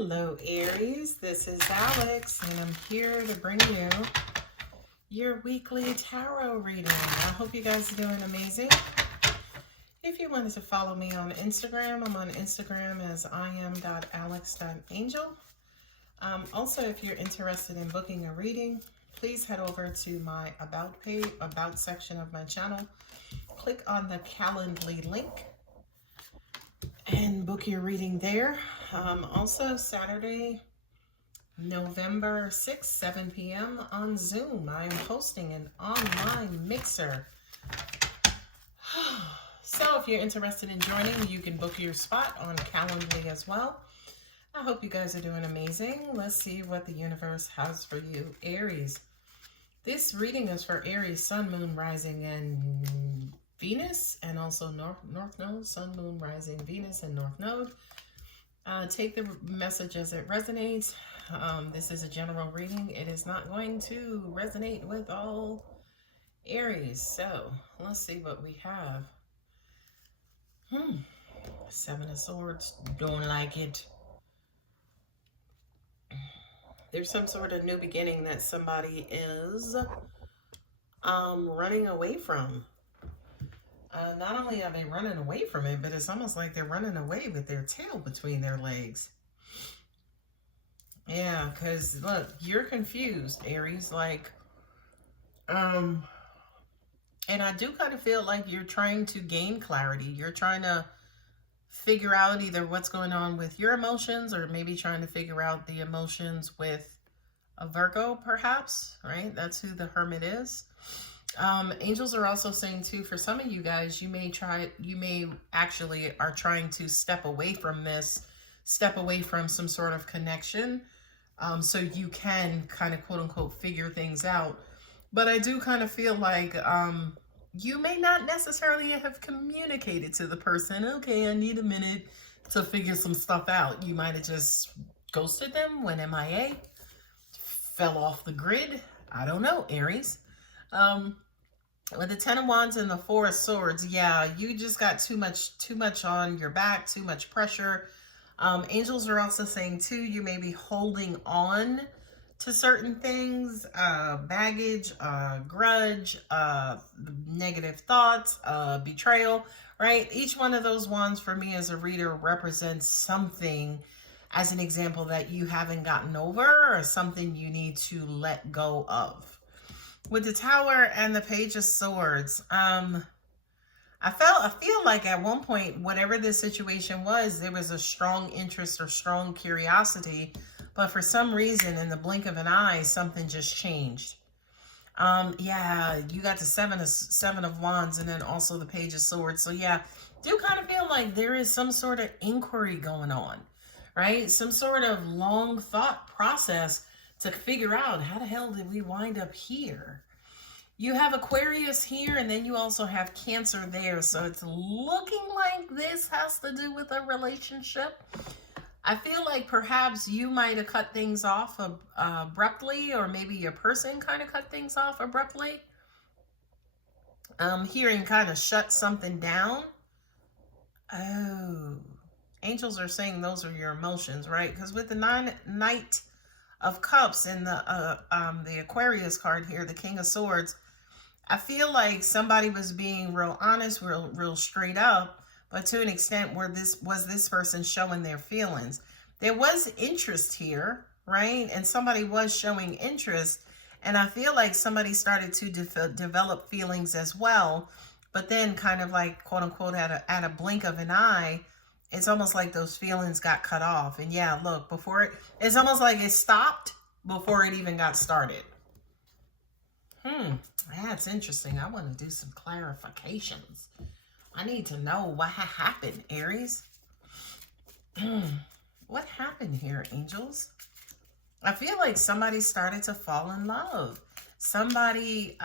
Hello, Aries. This is Alex, and I'm here to bring you your weekly tarot reading. I hope you guys are doing amazing. If you wanted to follow me on Instagram, I'm on Instagram as iam.alex.angel. Also, if you're interested in booking a reading, please head over to my About page, About section of my channel. Click on the Calendly link and book your reading there. Also, Saturday, November 6th, 7 p.m. on Zoom, I am hosting an online mixer. So if you're interested in joining, you can book your spot on Calendly as well. I hope you guys are doing amazing. Let's see what the universe has for you, Aries. This reading is for Aries, Sun, Moon, Rising, and Venus, and also North Node, Sun, Moon, Rising, Venus, and North Node. Take the message as it resonates. This is a general reading. It is not going to resonate with all Aries. So let's see what we have. Seven of Swords. Don't like it. There's some sort of new beginning that somebody is running away from. Not only are they running away from it, but it's almost like they're running away with their tail between their legs. Yeah, because look, you're confused, Aries. Like, and I do kind of feel like you're trying to gain clarity. You're trying to figure out either what's going on with your emotions, or maybe trying to figure out the emotions with a Virgo, perhaps, right? That's who the Hermit is. Angels are also saying too, for some of you guys, you may actually are trying to step away from this, step away from some sort of connection, so you can kind of quote unquote figure things out. But I do kind of feel like you may not necessarily have communicated to the person, okay, I need a minute to figure some stuff out. You might have just ghosted them, went MIA, fell off the grid. I don't know, Aries. With the Ten of Wands and the Four of Swords, yeah, you just got too much on your back, too much pressure. Angels are also saying too, you may be holding on to certain things, baggage, grudge, negative thoughts, betrayal, right? Each one of those wands for me as a reader represents something, as an example, that you haven't gotten over or something you need to let go of. With the Tower and the Page of Swords, I feel like at one point, whatever this situation was, there was a strong interest or strong curiosity, but for some reason, in the blink of an eye, something just changed. Yeah, you got the seven of Wands and then also the Page of Swords. So yeah, do kind of feel like there is some sort of inquiry going on, right? Some sort of long thought process to figure out, how the hell did we wind up here? You have Aquarius here, and then you also have Cancer there. So it's looking like this has to do with a relationship. I feel like perhaps you might have cut things off abruptly, or maybe your person kind of cut things off abruptly. Hearing kind of shut something down. Oh, angels are saying those are your emotions, right? Because with the Knight of Cups and the Aquarius card here, the King of Swords, I feel like somebody was being real honest, real straight up, but to an extent where this person showing their feelings. There was interest here, right? And somebody was showing interest, and I feel like somebody started to develop feelings as well, but then kind of like quote unquote at a blink of an eye, it's almost like those feelings got cut off. And yeah, look, it's almost like it stopped before it even got started. That's interesting. I want to do some clarifications. I need to know what happened, Aries. What happened here, angels? I feel like somebody started to fall in love. Somebody,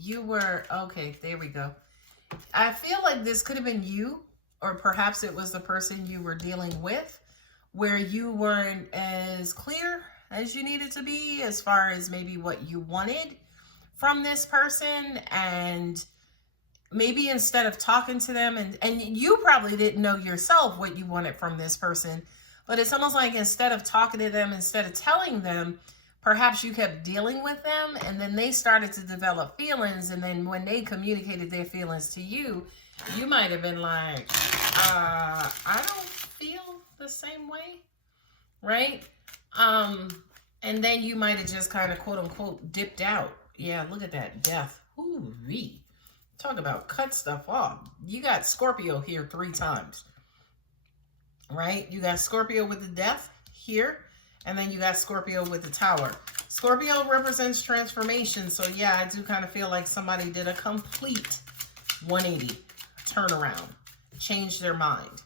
you were, okay, there we go. I feel like this could have been you, or perhaps it was the person you were dealing with, where you weren't as clear as you needed to be as far as maybe what you wanted from this person, and maybe instead of talking to them, and you probably didn't know yourself what you wanted from this person, but it's almost like instead of talking to them, instead of telling them, perhaps you kept dealing with them, and then they started to develop feelings, and then when they communicated their feelings to you, you might have been like, I don't feel the same way, right? And then you might have just kind of quote unquote dipped out. Yeah, look at that death. Ooh-wee. Talk about cut stuff off. You got Scorpio here 3 times, right? You got Scorpio with the death here, and then you got Scorpio with the tower. Scorpio represents transformation. So yeah, I do kind of feel like somebody did a complete 180 turnaround, changed their mind.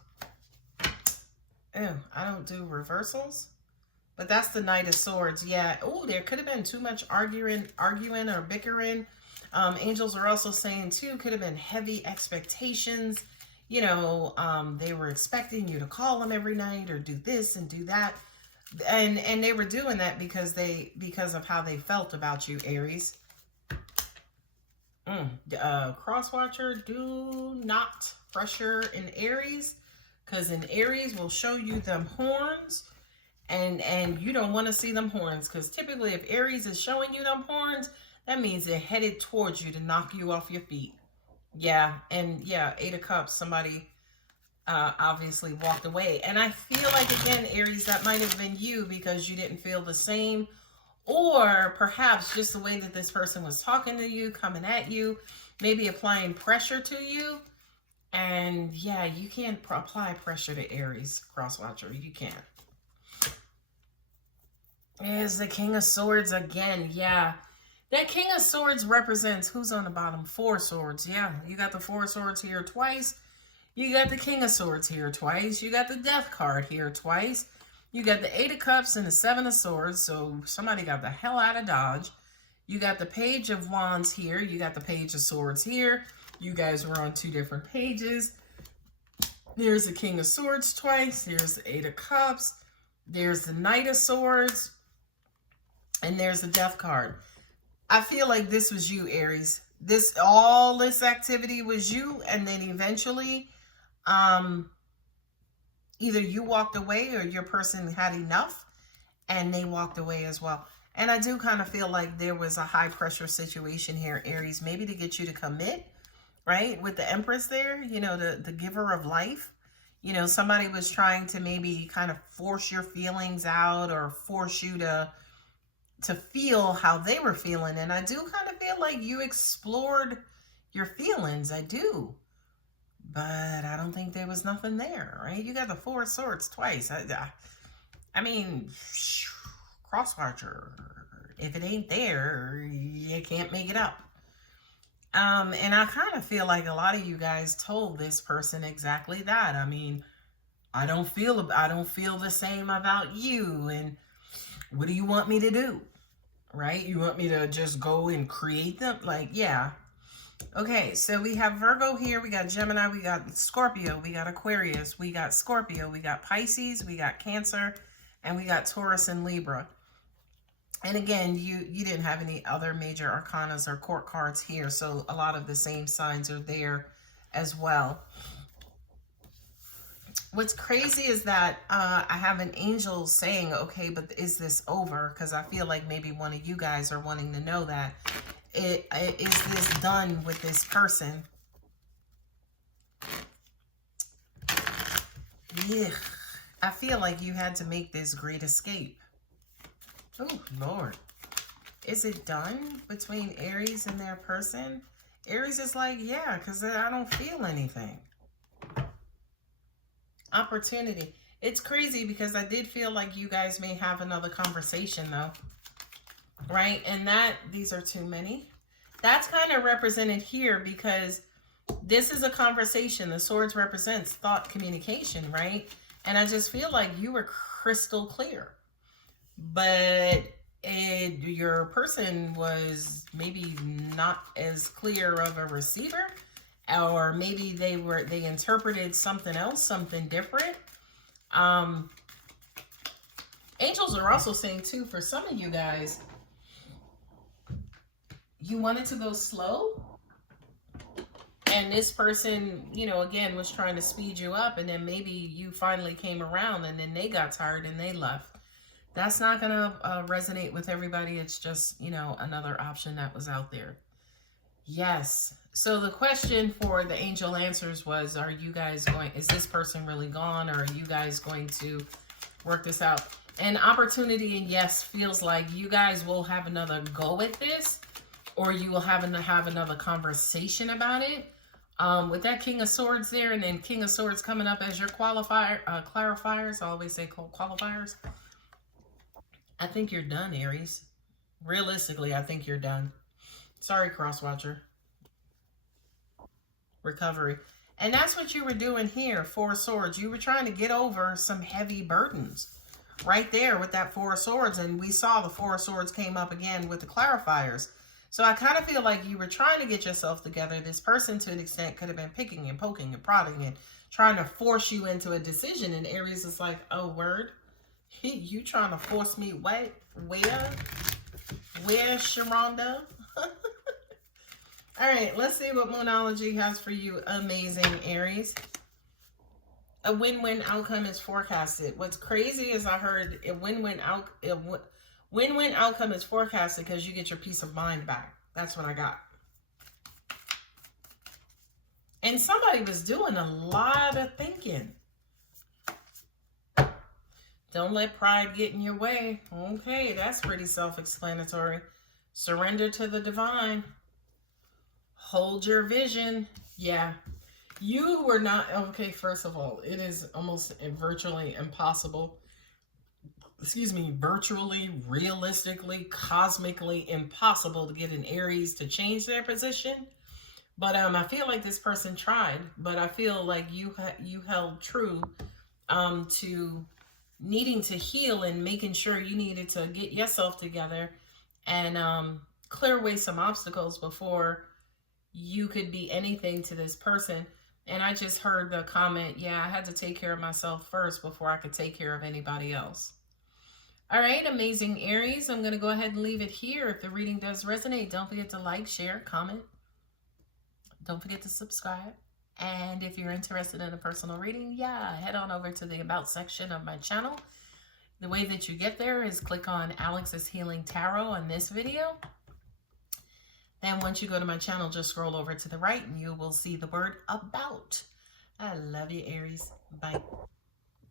Ew, I don't do reversals. But that's the Knight of Swords. Yeah. Oh, there could have been too much arguing or bickering. Angels are also saying, too, could have been heavy expectations. You know, they were expecting you to call them every night or do this and do that. And they were doing that because of how they felt about you, Aries. Crosswatcher, do not pressure in Aries. Because in Aries will show you them horns. And you don't want to see them horns, because typically if Aries is showing you them horns, that means they're headed towards you to knock you off your feet. Yeah, and yeah, 8 of Cups, somebody obviously walked away. And I feel like, again, Aries, that might have been you because you didn't feel the same. Or perhaps just the way that this person was talking to you, coming at you, maybe applying pressure to you. And yeah, you can't apply pressure to Aries, Crosswatcher. You can't. Is the King of Swords again. Yeah. That King of Swords represents who's on the bottom? 4 swords. Yeah. You got the 4 swords here twice. You got the King of Swords here twice. You got the Death card here twice. You got the 8 of Cups and the 7 of Swords. So somebody got the hell out of Dodge. You got the Page of Wands here. You got the Page of Swords here. You guys were on 2 different pages. There's the King of Swords twice. There's the 8 of Cups. There's the Knight of Swords. And there's the Death card. I feel like this was you, Aries. All this activity was you, and then eventually, either you walked away or your person had enough, and they walked away as well. And I do kind of feel like there was a high pressure situation here, Aries, maybe to get you to commit, right? With the Empress there, you know, the giver of life. You know, somebody was trying to maybe kind of force your feelings out or force you to feel how they were feeling. And I do kind of feel like you explored your feelings. I do. But I don't think there was nothing there, right? You got the 4 swords twice. I mean, Crosswatcher, if it ain't there, you can't make it up. And I kind of feel like a lot of you guys told this person exactly that. I mean, I don't feel the same about you. And what do you want me to do? Right? You want me to just go and create them? Like, yeah. Okay, so we have Virgo here. We got Gemini. We got Scorpio. We got Aquarius. We got Scorpio. We got Pisces. We got Cancer. And we got Taurus and Libra. And again, you didn't have any other major arcanas or court cards here. So a lot of the same signs are there as well. What's crazy is that I have an angel saying, okay, but is this over? Because I feel like maybe one of you guys are wanting to know that. Is this done with this person? Yeah. I feel like you had to make this great escape. Oh, Lord. Is it done between Aries and their person? Aries is like, yeah, because I don't feel anything. Opportunity. It's crazy because I did feel like you guys may have another conversation though, right? And these are too many. That's kind of represented here because this is a conversation. The swords represents thought communication, right? And I just feel like you were crystal clear, but your person was maybe not as clear of a receiver. Or maybe they interpreted something else, something different. Angels are also saying too, for some of you guys, you wanted to go slow. And this person, you know, again, was trying to speed you up, and then maybe you finally came around and then they got tired and they left. That's not going to resonate with everybody. It's just, you know, another option that was out there. Yes. So the question for the angel answers was, are you guys going, is this person really gone, or are you guys going to work this out? And opportunity and yes feels like you guys will have another go at this, or you will have another conversation about it. With that King of Swords there, and then King of Swords coming up as your clarifiers. I always say qualifiers. I think you're done, Aries. Realistically, I think you're done. Sorry, Crosswatcher. Recovery. And that's what you were doing here, Four Swords. You were trying to get over some heavy burdens right there with that Four Swords. And we saw the Four Swords came up again with the clarifiers. So I kind of feel like you were trying to get yourself together. This person, to an extent, could have been picking and poking and prodding and trying to force you into a decision. And Aries is like, oh, word? You trying to force me? Wait, where? Where, Sharonda? All right, let's see what Monology has for you, amazing Aries. A win-win outcome is forecasted. What's crazy is I heard a win-win outcome is forecasted because you get your peace of mind back. That's what I got. And somebody was doing a lot of thinking. Don't let pride get in your way. Okay, that's pretty self-explanatory. Surrender to the divine. Hold your vision. Yeah. You were not, okay, first of all, it is almost virtually impossible. Excuse me, virtually, realistically, cosmically impossible to get an Aries to change their position. But I feel like this person tried, but I feel like you held true to needing to heal and making sure you needed to get yourself together and clear away some obstacles before you could be anything to this person. And I just heard the comment, yeah, I had to take care of myself first before I could take care of anybody else. All right, amazing Aries, I'm going to go ahead and leave it here. If the reading does resonate, don't forget to like, share, comment. Don't forget to subscribe. And if you're interested in a personal reading, yeah, head on over to the About section of my channel. The way that you get there is click on Alex's Healing Tarot on this video. Then once you go to my channel, just scroll over to the right and you will see the word About. I love you, Aries. Bye.